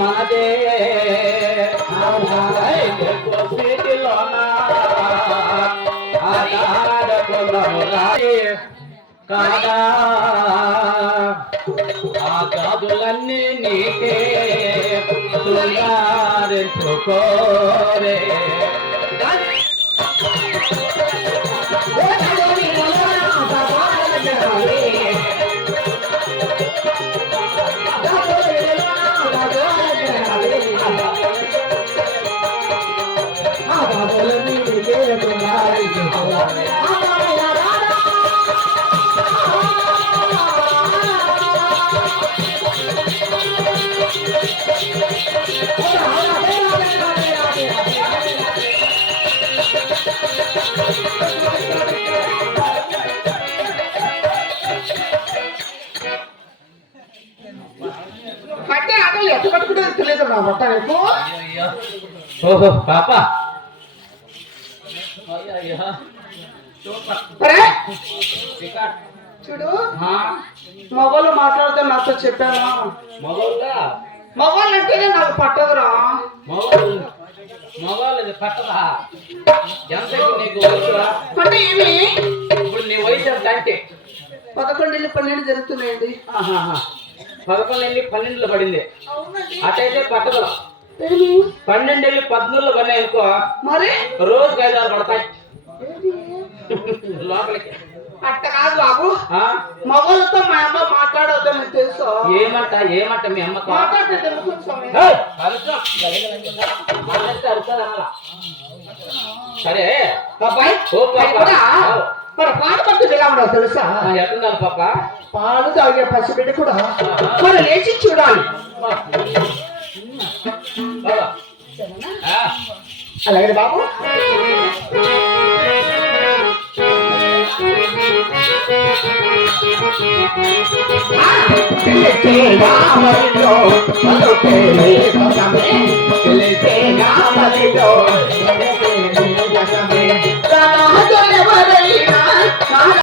మనదే కాదా ఆ గాజులన్నీ నీకే తులారెంచుకోరే ఓహో పాప చూడు మగవాళ్ళు మాట్లాడితే నాతో చెప్పాను మగవాళ్ళు అంటేనే నాకు పట్టదురా మగవాళ్ళది పట్టదా ఎంత నీకు అంటే ఏమి ఇప్పుడు నీ వయసు ఎంత అంటే 11 12 జరుగుతున్నాయండి 11 12 పడింది అటైతే పట్టదు 12 14 పడినాయి అనుకో మరి రోజుకి 5 6 పడతాయి లోపలికి అట్ట కాదు బాబు మగవాళ్ళతో మా అమ్మ మాట్లాడొద్దని తెలుసు ఏమంట మీ అమ్మ మాట్లాడితే తెలుసు సరే బాబాయ్ మరి పాట పడుతుంది ఎలా ఉండవు తెలుసా ఎట్లుండాలి పాప పాలు తాగే పసిబిడ్డ కూడా మరి లేచి చూడాలి అలాగే బాబు రామలో